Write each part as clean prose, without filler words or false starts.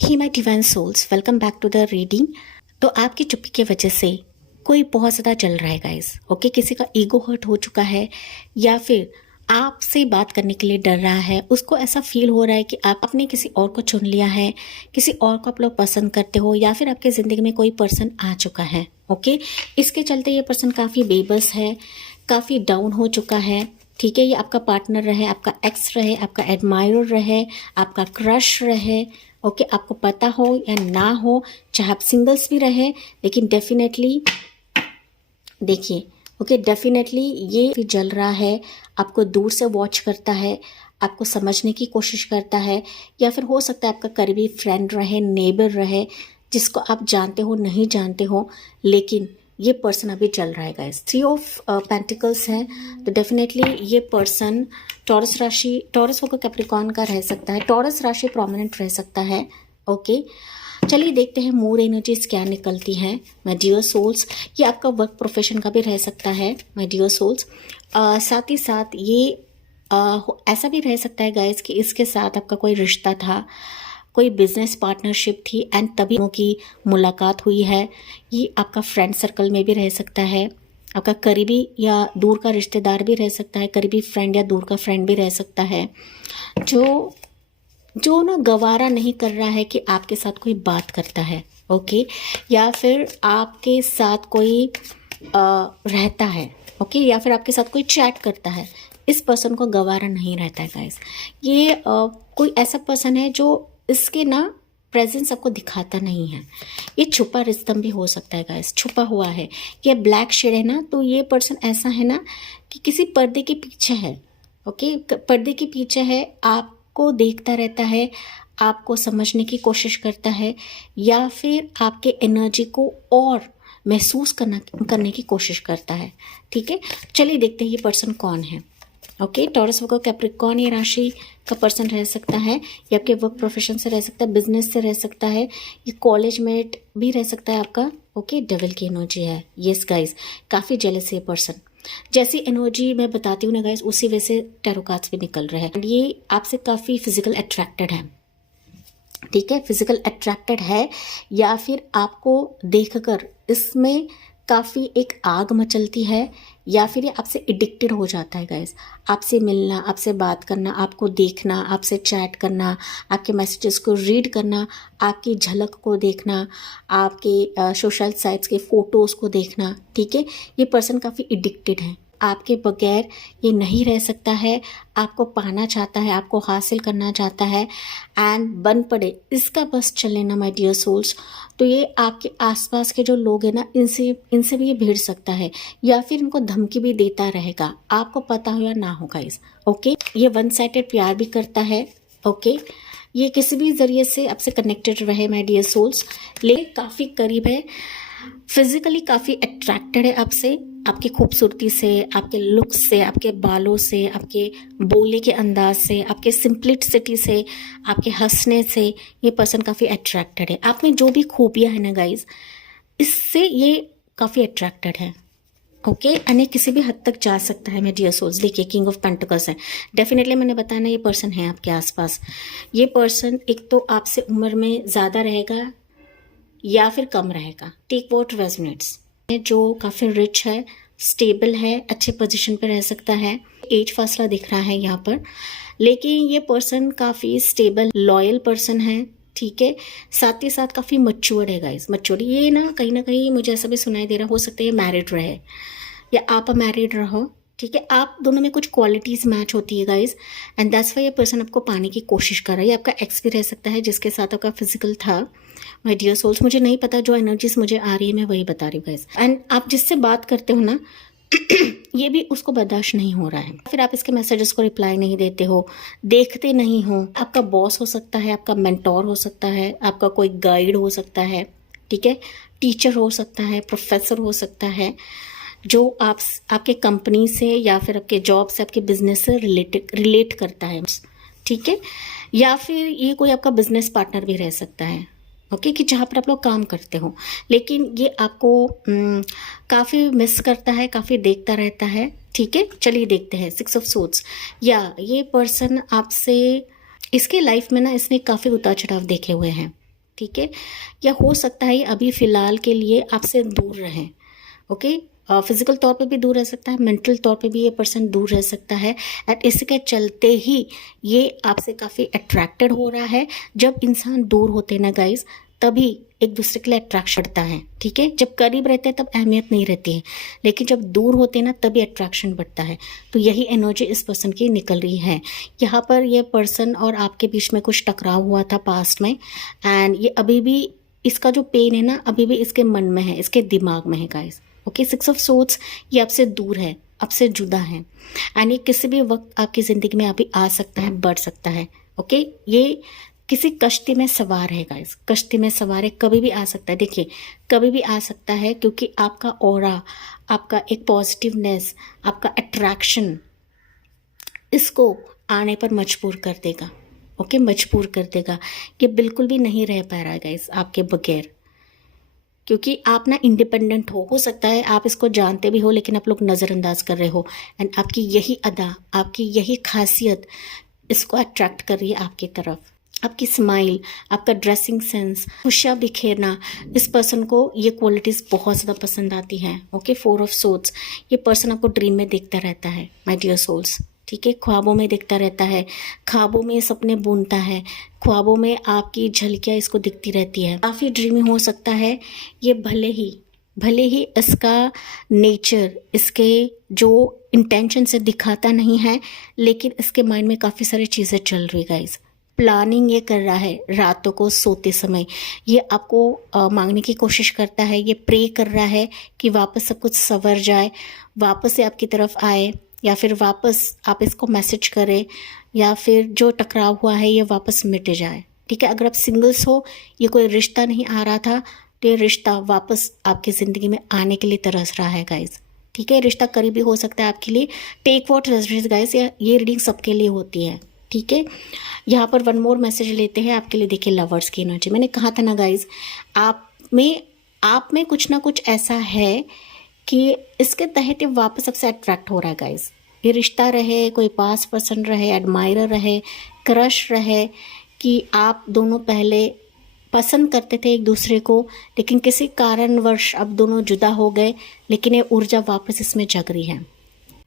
He my divine souls, welcome back to the reading. तो आपकी चुप्पी की वजह से कोई बहुत ज़्यादा चल रहा है गाइस। ओके, किसी का ईगो हर्ट हो चुका है या फिर आपसे बात करने के लिए डर रहा है। उसको ऐसा फील हो रहा है कि आपने किसी और को चुन लिया है, किसी और को आप लोग पसंद करते हो, या फिर आपके ज़िंदगी में कोई पर्सन आ चुका है। ओके, इसके चलते ये पर्सन काफ़ी बेबस है, काफ़ी डाउन हो चुका है। ठीक है, ये आपका पार्टनर रहे, आपका एक्स रहे, आपका एडमायरर रहे, आपका क्रश रहे। ओके, आपको पता हो या ना हो, चाहे आप सिंगल्स भी रहे, लेकिन डेफिनेटली देखिए, ओके, डेफिनेटली ये भी जल रहा है, आपको दूर से वॉच करता है, आपको समझने की कोशिश करता है, या फिर हो सकता है आपका करीबी फ्रेंड रहे, नेबर रहे, जिसको आप जानते हो नहीं जानते हो, लेकिन ये पर्सन अभी चल रहा है गाइस। 3 ऑफ पेंटिकल्स है, तो डेफिनेटली ये पर्सन टॉरस राशि, टॉरस होकर कैप्रिकॉर्न का रह सकता है, टॉरस राशि प्रोमिनेंट रह सकता है। ओके, चलिए देखते हैं मूड एनर्जीज क्या निकलती हैं माय डियर सोल्स। ये आपका वर्क प्रोफेशन का भी रह सकता है माय डियर सोल्स। साथ ही साथ ये ऐसा भी रह सकता है गाइस कि इसके साथ आपका कोई रिश्ता था, कोई बिजनेस पार्टनरशिप थी, एंड तभी उनकी मुलाकात हुई है। ये आपका फ्रेंड सर्कल में भी रह सकता है, आपका करीबी या दूर का रिश्तेदार भी रह सकता है, करीबी फ्रेंड या दूर का फ्रेंड भी रह सकता है, जो ना गवारा नहीं कर रहा है कि आपके साथ कोई बात करता है। ओके, या फिर आपके साथ कोई रहता है। ओके, या फिर आपके साथ कोई चैट करता है। इस पर्सन को गवारा नहीं रहता है गाइस। ये कोई ऐसा पर्सन है जो इसके ना प्रेजेंस आपको दिखाता नहीं है। ये छुपा रिश्तम भी हो सकता है गाइस, छुपा हुआ है। ये ब्लैक शेड है ना, तो ये पर्सन ऐसा है ना कि किसी पर्दे के पीछे है। ओके, पर्दे के पीछे है, आपको देखता रहता है, आपको समझने की कोशिश करता है, या फिर आपके एनर्जी को और महसूस करने की कोशिश करता है। ठीक है, चलिए देखते हैं ये पर्सन कौन है। ओके, टॉरस वर्गो कैप्रिकॉर्न ये राशि का पर्सन रह सकता है, ये आपके वर्क प्रोफेशन से रह सकता है, बिजनेस से रह सकता है, ये कॉलेज मेट भी रह सकता है आपका। ओके, डेविल की एनर्जी है। यस गाइस, काफ़ी जेलस है ये पर्सन। जैसी एनर्जी मैं बताती हूँ ना गाइस, उसी वैसे टैरो कार्ड्स भी निकल रहे हैं। ये आपसे काफ़ी फिजिकल अट्रैक्टेड है। ठीक है, फिजिकल अट्रैक्टेड है, या फिर आपको देखकर इसमें काफ़ी एक आग मचलती है, या फिर ये आपसे एडिक्टेड हो जाता है गाइस। आपसे मिलना, आपसे बात करना, आपको देखना, आपसे चैट करना, आपके मैसेजेस को रीड करना, आपकी झलक को देखना, आपके सोशल साइट्स के फ़ोटोज़ को देखना। ठीक है, ये पर्सन काफ़ी एडिक्टेड है, आपके बगैर ये नहीं रह सकता है, आपको पाना चाहता है, आपको हासिल करना चाहता है, एंड बन पड़े इसका बस चले ना माय डियर सोल्स, तो ये आपके आसपास के जो लोग हैं ना, इनसे भी ये भिड़ सकता है, या फिर इनको धमकी भी देता रहेगा, आपको पता हो या ना हो गाइस। ओके, ये वन साइडेड प्यार भी करता है। ओके, ये किसी भी ज़रिए से आपसे कनेक्टेड रहे माय डियर सोल्स, लेकिन काफ़ी करीब है, फिजिकली काफ़ी अट्रैक्टेड है आपसे, आपकी खूबसूरती से, आपके लुक्स से, आपके बालों से, आपके बोलने के अंदाज से, आपके सिंप्लिसिटी से, आपके हंसने से ये पर्सन काफ़ी अट्रैक्टेड है। आप में जो भी खूबियाँ हैं ना गाइज, इससे ये काफ़ी अट्रैक्टेड है। ओके, यानी किसी भी हद तक जा सकता है मेरे डियर सोल्स। देखिए, किंग ऑफ पेंटिकल्स है, डेफिनेटली मैंने बताया ना, ये पर्सन है आपके आसपास। ये पर्सन एक तो आपसे उम्र में ज़्यादा रहेगा या फिर कम रहेगा, टेक व्हाट रेजोनेट्स। जो काफ़ी रिच है, स्टेबल है, अच्छे पोजीशन पे रह सकता है। एज फासला दिख रहा है यहाँ पर, लेकिन ये पर्सन काफ़ी स्टेबल लॉयल पर्सन है। ठीक है, साथ ही साथ काफ़ी मच्योर्ड है गाइस। मच्योर्ड ये ना कहीं मुझे ऐसा भी सुनाई दे रहा, हो सकता है ये मैरिड रहे या आप मैरिड रहो। ठीक है, आप दोनों में कुछ क्वालिटीज़ मैच होती है गाइज, एंड दैट्स वाई ये पर्सन आपको पाने की कोशिश कर रहा है। ये आपका एक्स भी रह सकता है जिसके साथ आपका फिजिकल था माय डियर सोल्स। मुझे नहीं पता, जो एनर्जीज मुझे आ रही है मैं वही बता रही हूँ गाइज। एंड आप जिससे बात करते हो ना ये भी उसको बर्दाश्त नहीं हो रहा है, फिर आप इसके मैसेजेस को रिप्लाई नहीं देते हो, देखते नहीं हो। आपका बॉस हो सकता है, आपका मेंटोर हो सकता है, आपका कोई गाइड हो सकता है। ठीक है, टीचर हो सकता है, प्रोफेसर हो सकता है, जो आपके कंपनी से या फिर आपके जॉब से, आपके बिजनेस से रिलेट करता है। ठीक है, या फिर ये कोई आपका बिजनेस पार्टनर भी रह सकता है। ओके, कि जहाँ पर आप लोग काम करते हो, लेकिन ये आपको काफ़ी मिस करता है, काफ़ी देखता रहता है। ठीक है, चलिए देखते हैं 6 ऑफ सोर्ड्स। या ये पर्सन आपसे, इसके लाइफ में ना इसने काफ़ी उतार चढ़ाव देखे हुए हैं। ठीक है। या हो सकता है अभी फ़िलहाल के लिए आपसे दूर रहें, ओके। फिजिकल तौर पे भी दूर रह सकता है, मेंटल तौर पे भी ये पर्सन दूर रह सकता है। एंड इसके चलते ही ये आपसे काफ़ी अट्रैक्टेड हो रहा है। जब इंसान दूर होते हैं ना गाइज, तभी एक दूसरे के लिए अट्रैक्शन बढ़ता है, ठीक है। जब करीब रहते हैं तब अहमियत नहीं रहती है, लेकिन जब दूर होते हैं ना तभी अट्रैक्शन बढ़ता है। तो यही एनर्जी इस पर्सन की निकल रही है। यहाँ पर ये पर्सन और आपके बीच में कुछ टकराव हुआ था पास्ट में, एंड ये अभी भी, इसका जो पेन है ना अभी भी इसके मन में है, इसके दिमाग में है गाइज, ओके। 6 ऑफ सोर्ड्स ये आपसे दूर है, आपसे जुदा है, एंड ये किसी भी वक्त आपकी ज़िंदगी में अभी आ सकता है, बढ़ सकता है, ओके। ये किसी कश्ती में सवार है गाइस, कश्ती में सवार है, कभी भी आ सकता है। देखिए कभी भी आ सकता है, क्योंकि आपका ऑरा, आपका एक पॉजिटिवनेस, आपका अट्रैक्शन इसको आने पर मजबूर कर देगा, ओके, मजबूर कर देगा। ये बिल्कुल भी नहीं रह पा रहा है गाइस आपके बगैर, क्योंकि आप ना इंडिपेंडेंट हो सकता है आप इसको जानते भी हो, लेकिन आप लोग नज़रअंदाज कर रहे हो। एंड आपकी यही अदा, आपकी यही खासियत इसको अट्रैक्ट कर रही है आपकी तरफ। आपकी स्माइल, आपका ड्रेसिंग सेंस, खुशियाँ बिखेरना, इस पर्सन को ये क्वालिटीज़ बहुत ज़्यादा पसंद आती हैं, ओके। 4 ऑफ सोर्ड्स, ये पर्सन आपको ड्रीम में देखता रहता है माय डियर सोल्स, ठीक है। ख्वाबों में दिखता रहता है, ख्वाबों में सपने बुनता है, ख्वाबों में आपकी झलकियाँ इसको दिखती रहती है। काफ़ी ड्रीमी हो सकता है ये, भले ही इसका नेचर, इसके जो इंटेंशन से दिखाता नहीं है, लेकिन इसके माइंड में काफ़ी सारी चीज़ें चल रही गाइस। प्लानिंग ये कर रहा है रातों को सोते समय, ये आपको मांगने की कोशिश करता है, ये प्रे कर रहा है कि वापस सब कुछ संवर जाए, वापस से आपकी तरफ आए, या फिर वापस आप इसको मैसेज करें, या फिर जो टकराव हुआ है ये वापस मिट जाए, ठीक है। अगर आप सिंगल्स हो, ये कोई रिश्ता नहीं आ रहा था, तो ये रिश्ता वापस आपकी ज़िंदगी में आने के लिए तरस रहा है गाइज, ठीक है। रिश्ता करीबी हो सकता है आपके लिए। टेक व्हाट रेजोनेट्स गाइज, ये रीडिंग सबके लिए होती है, ठीक है। यहाँ पर वन मोर मैसेज लेते हैं आपके लिए। देखिए लवर्स की एनर्जी, मैंने कहा था ना गाइज, आप में कुछ ना कुछ ऐसा है कि इसके तहत ये वापस सबसे अट्रैक्ट हो रहा है गाइज। ये रिश्ता रहे, कोई पास पर्सन रहे, एडमायरर रहे, क्रश रहे, कि आप दोनों पहले पसंद करते थे एक दूसरे को, लेकिन किसी कारणवश अब दोनों जुदा हो गए, लेकिन ये ऊर्जा वापस इसमें जग रही है।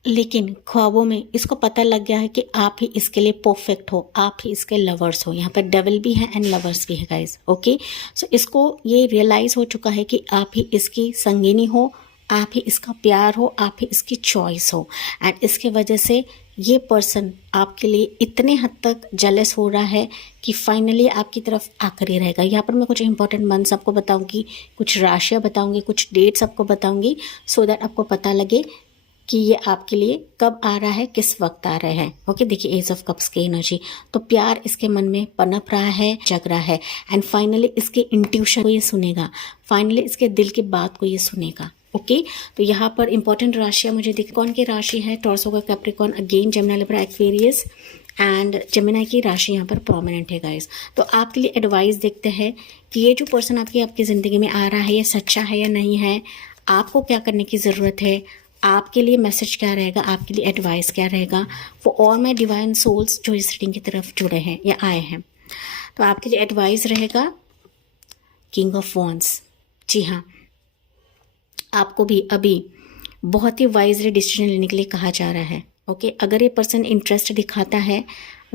लेकिन ख्वाबों में इसको पता लग गया है कि आप ही इसके लिए परफेक्ट हो, आप ही इसके लवर्स हो। यहाँ पर डेविल भी है एंड लवर्स भी है गाइज, ओके। सो इसको ये रियलाइज़ हो चुका है कि आप ही इसकी संगिनी हो, आप ही इसका प्यार हो, आप ही इसकी चॉइस हो। एंड इसके वजह से ये पर्सन आपके लिए इतने हद तक जेलस हो रहा है कि फाइनली आपकी तरफ आकर ही रहेगा। यहाँ पर मैं कुछ इंपॉर्टेंट मंथ्स आपको बताऊंगी, कुछ राशियाँ बताऊंगी, कुछ डेट्स आपको बताऊंगी, सो दैट आपको पता लगे कि ये आपके लिए कब आ रहा है, किस वक्त आ रहे हैं, ओके। देखिए एज ऑफ कप्स की एनर्जी, तो प्यार इसके मन में पनप रहा है, जग रहा है, एंड फाइनली इसके इंट्यूशन को ये सुनेगा, फाइनली इसके दिल की बात को ये सुनेगा, ओके। तो यहाँ पर इंपॉर्टेंट राशियाँ मुझे दिख, कौन की राशि है, टॉरस होगा, Capricorn, again Gemini, Libra, Aquarius, and Gemini की राशि यहाँ पर प्रोमिनेंट है गाइस। तो आपके लिए एडवाइस देखते हैं कि ये जो पर्सन आपकी ज़िंदगी में आ रहा है ये सच्चा है या नहीं है, आपको क्या करने की ज़रूरत है, आपके लिए मैसेज क्या रहेगा, आपके लिए एडवाइस क्या रहेगा for all my divine souls जो इस रीडिंग की तरफ जुड़े हैं या आए हैं। तो आपके लिए एडवाइस रहेगा किंग ऑफ वॉन्ड्स। जी हाँ, आपको भी अभी बहुत ही वाइजली डिसीजन लेने के लिए कहा जा रहा है, ओके। अगर ये पर्सन इंटरेस्ट दिखाता है,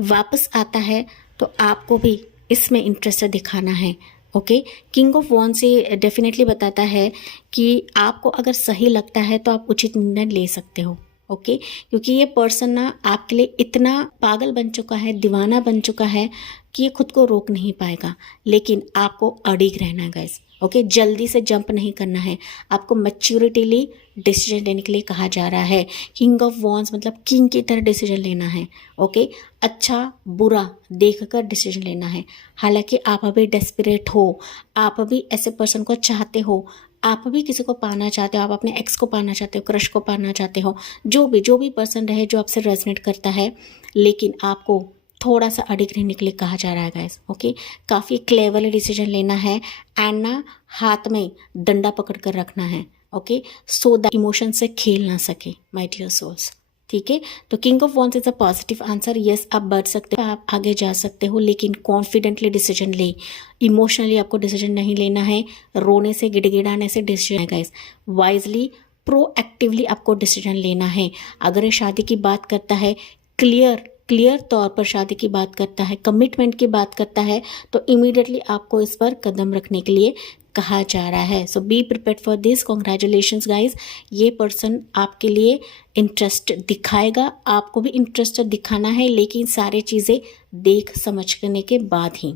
वापस आता है, तो आपको भी इसमें इंटरेस्ट दिखाना है, ओके। किंग ऑफ वॉन्ड से डेफिनेटली बताता है कि आपको अगर सही लगता है तो आप उचित निर्णय ले सकते हो, ओके। क्योंकि ये पर्सन ना आपके लिए इतना पागल बन चुका है, दीवाना बन चुका है कि ये खुद को रोक नहीं पाएगा, लेकिन आपको अड़िग रहना है गाइस, ओके। जल्दी से जंप नहीं करना है, आपको मैच्योरिटीली डिसीजन लेने के लिए कहा जा रहा है। किंग ऑफ वॉन्ड्स मतलब किंग की तरह डिसीजन लेना है, ओके। अच्छा बुरा देखकर डिसीजन लेना है। हालांकि आप अभी डेस्परेट हो, आप अभी ऐसे पर्सन को चाहते हो, आप भी किसी को पाना चाहते हो, आप अपने एक्स को पाना चाहते हो, क्रश को पाना चाहते हो, जो भी पर्सन रहे जो आपसे रेजोनेट करता है, लेकिन आपको थोड़ा सा अडिग रहने के लिए कहा जा रहा है गाइस, ओके। काफ़ी क्लेवरली डिसीजन लेना है, एंड ना हाथ में डंडा पकड़ कर रखना है, ओके, सो दैट इमोशन से खेल ना सके माय डियर सोल्स, ठीक है। तो king of wands is a positive answer. Yes, आप बढ़ सकते हो, आप आगे जा सकते हो, लेकिन कॉन्फिडेंटली डिसीजन ले। इमोशनली आपको डिसीजन नहीं लेना है, रोने से गिड़गिड़ाने से डिसीजन है गाइस। वाइजली प्रोएक्टिवली आपको डिसीजन लेना है। अगर ये शादी की बात करता है, क्लियर तौर पर शादी की बात करता है, कमिटमेंट की बात करता है, तो इमीडिएटली आपको इस पर कदम रखने के लिए कहा जा रहा है। So be prepared for this. Congratulations guys. ये पर्सन आपके लिए इंटरेस्ट दिखाएगा, आपको भी इंटरेस्ट दिखाना है, लेकिन सारी चीज़ें देख समझ करने के बाद ही,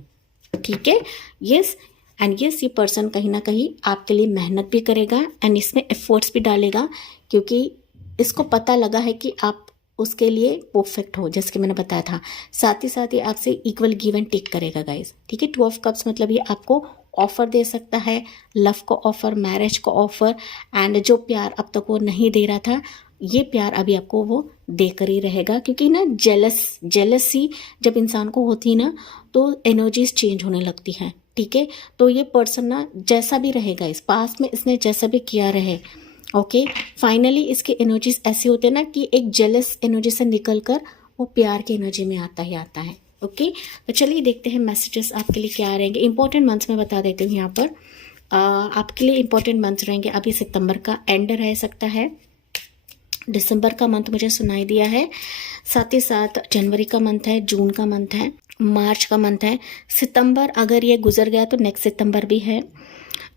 ठीक है। यस एंड यस, ये पर्सन कहीं ना कहीं आपके लिए मेहनत भी करेगा एंड इसमें एफर्ट्स भी डालेगा, क्योंकि इसको पता लगा है कि आप उसके लिए परफेक्ट हो, जैसे कि मैंने बताया था। साथ ही आपसे इक्वल गिव एंड टेक करेगा गाइज, ठीक है। 2 ऑफ कप्स मतलब ये आपको ऑफर दे सकता है, लव को ऑफर, मैरिज को ऑफर, एंड जो प्यार अब तक वो नहीं दे रहा था, ये प्यार अभी आपको वो देकर ही रहेगा। क्योंकि ना जेलसी जब इंसान को होती है ना, तो एनर्जीज चेंज होने लगती हैं, ठीक है। तो ये पर्सन ना जैसा भी रहेगा, इस पास में इसने जैसा भी किया रहे, ओके, फाइनली इसके एनर्जीज ऐसे होते हैं ना कि एक जेलस एनर्जी से निकल कर वो प्यार की एनर्जी में आता ही आता है, ओके। तो चलिए देखते हैं मैसेजेस आपके लिए क्या रहेंगे। इंपॉर्टेंट मंथ्स में बता देती हूँ यहाँ पर। आपके लिए इंपॉर्टेंट मंथ्स रहेंगे। अभी सितंबर का एंड रह सकता है, दिसंबर का मंथ मुझे सुनाई दिया है, साथ ही साथ जनवरी का मंथ है, जून का मंथ है, मार्च का मंथ है, सितंबर अगर ये गुजर गया तो नेक्स्ट सितंबर भी है,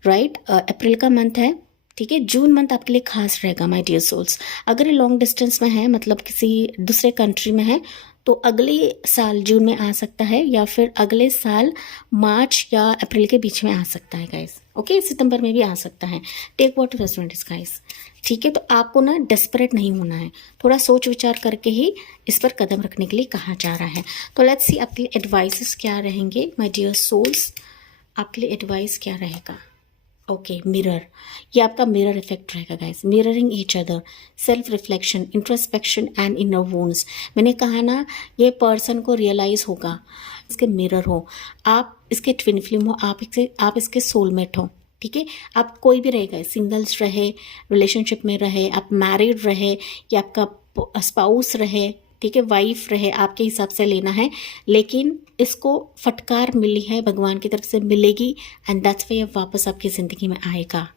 राइट। अप्रैल का मंथ है, ठीक है। जून मंथ आपके लिए खास रहेगा माय डियर सोल्स। अगर ये लॉन्ग डिस्टेंस में है, मतलब किसी दूसरे कंट्री में है, तो अगले साल जून में आ सकता है, या फिर अगले साल मार्च या अप्रैल के बीच में आ सकता है गाइस, ओके। सितंबर में भी आ सकता है। टेक वॉट रेस्टोरेंट गाइस, ठीक है। तो आपको ना डेस्परेट नहीं होना है, थोड़ा सोच विचार करके ही इस पर कदम रखने के लिए कहा जा रहा है। तो लेट्स सी आपके लिए एडवाइसेस क्या रहेंगे माय डियर सोल्स। आपके लिए एडवाइस क्या रहेगा? ओके, मिरर, ये आपका मिरर इफेक्ट रहेगा guys. Mirroring each other, self reflection, introspection and inner wounds. मैंने कहा ना, ये पर्सन को रियलाइज होगा, इसके मिरर हो, आप इसके ट्विन फ्लेम हो, आप इसके सोलमेट हो, ठीक है। आप कोई भी रहेगा, सिंगल्स रहे, रिलेशनशिप में रहे, आप मैरिड रहे, या आपका स्पाउस रहे, ठीक है, वाइफ रहे, आपके हिसाब से लेना है। लेकिन इसको फटकार मिली है, भगवान की तरफ से मिलेगी, एंड दैट्स वाई वापस आपकी ज़िंदगी में आएगा,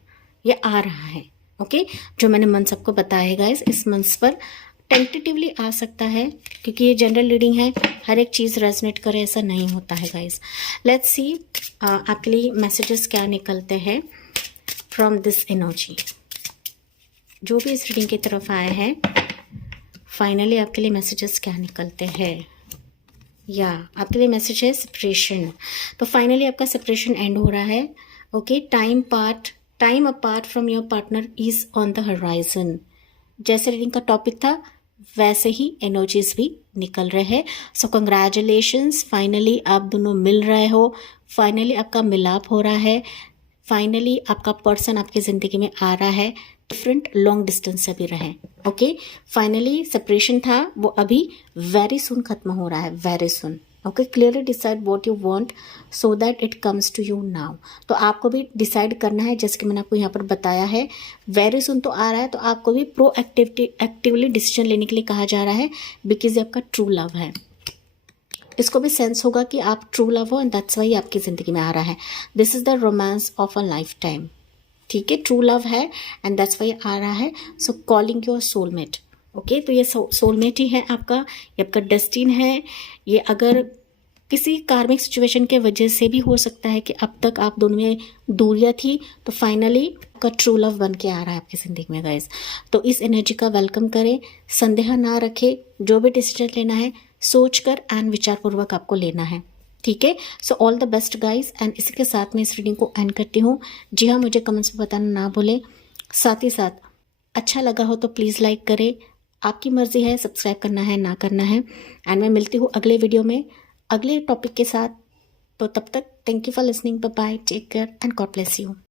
ये आ रहा है, ओके। जो मैंने मंथ सबको बताया है गाइस, इस मंथ पर टेंटेटिवली आ सकता है, क्योंकि ये जनरल रीडिंग है, हर एक चीज़ रेजोनेट करे ऐसा नहीं होता है गाइस। लेट्स सी आपके लिए मैसेजेस क्या निकलते हैं फ्रॉम दिस एनर्जी। जो भी इस रीडिंग की तरफ आया है, फाइनली आपके लिए मैसेजेस क्या निकलते हैं। या आपके लिए मैसेज है सेपरेशन। तो फाइनली आपका सेपरेशन एंड हो रहा है, okay. Time apart from your partner is on the horizon. जैसे रीडिंग का टॉपिक था वैसे ही एनर्जीज भी निकल रहे हैं। सो कंग्रेचुलेशंस, फाइनली आप दोनों मिल रहे हो, फाइनली आपका मिलाप हो रहा है, फाइनली आपका पर्सन आपकी ज़िंदगी में आ रहा है, डिफरेंट लॉन्ग डिस्टेंस से भी रहे, ओके। फाइनली सेपरेशन था, वो अभी वेरी सुन खत्म हो रहा है, very soon, okay. Clearly decide what you want so that it comes to you now. तो आपको भी डिसाइड करना है, जैसे कि मैंने आपको यहाँ पर बताया है, वेरी सुन तो आ रहा है, तो आपको भी एक्टिवली डिसीजन लेने के लिए कहा जा रहा है, बिकॉज ये आपका ट्रू लव है। इसको भी सेंस होगा कि आप ट्रू लव हो, एंड दैट्स वाई आपकी ज़िंदगी में आ रहा है। This is the romance of a life time, ठीक है। ट्रू लव है एंड दैट्स वाई आ रहा है। सो कॉलिंग योर सोलमेट, ओके। तो ये सोलमेट ही है आपका, ये आपका डेस्टिन है। ये अगर किसी कार्मिक सिचुएशन के वजह से भी हो सकता है कि अब तक आप दोनों में दूरियां थी, तो फाइनली आपका ट्रू लव बन के आ रहा है आपकी ज़िंदगी में गाइस। तो इस एनर्जी का वेलकम करें, संदेह ना रखें, जो भी डिसीजन लेना है सोच कर एंड विचारपूर्वक आपको लेना है, ठीक है। So all the best guys. And इसी के साथ मैं इस रीडिंग को एंड करती हूँ। जी हाँ, मुझे कमेंट्स में बताना ना भूलें। साथ ही साथ अच्छा लगा हो तो प्लीज़ लाइक करें, आपकी मर्जी है सब्सक्राइब करना है ना करना है। एंड मैं मिलती हूँ अगले वीडियो में अगले टॉपिक के साथ। तो तब तक thank you for listening, bye bye, take care and God bless you.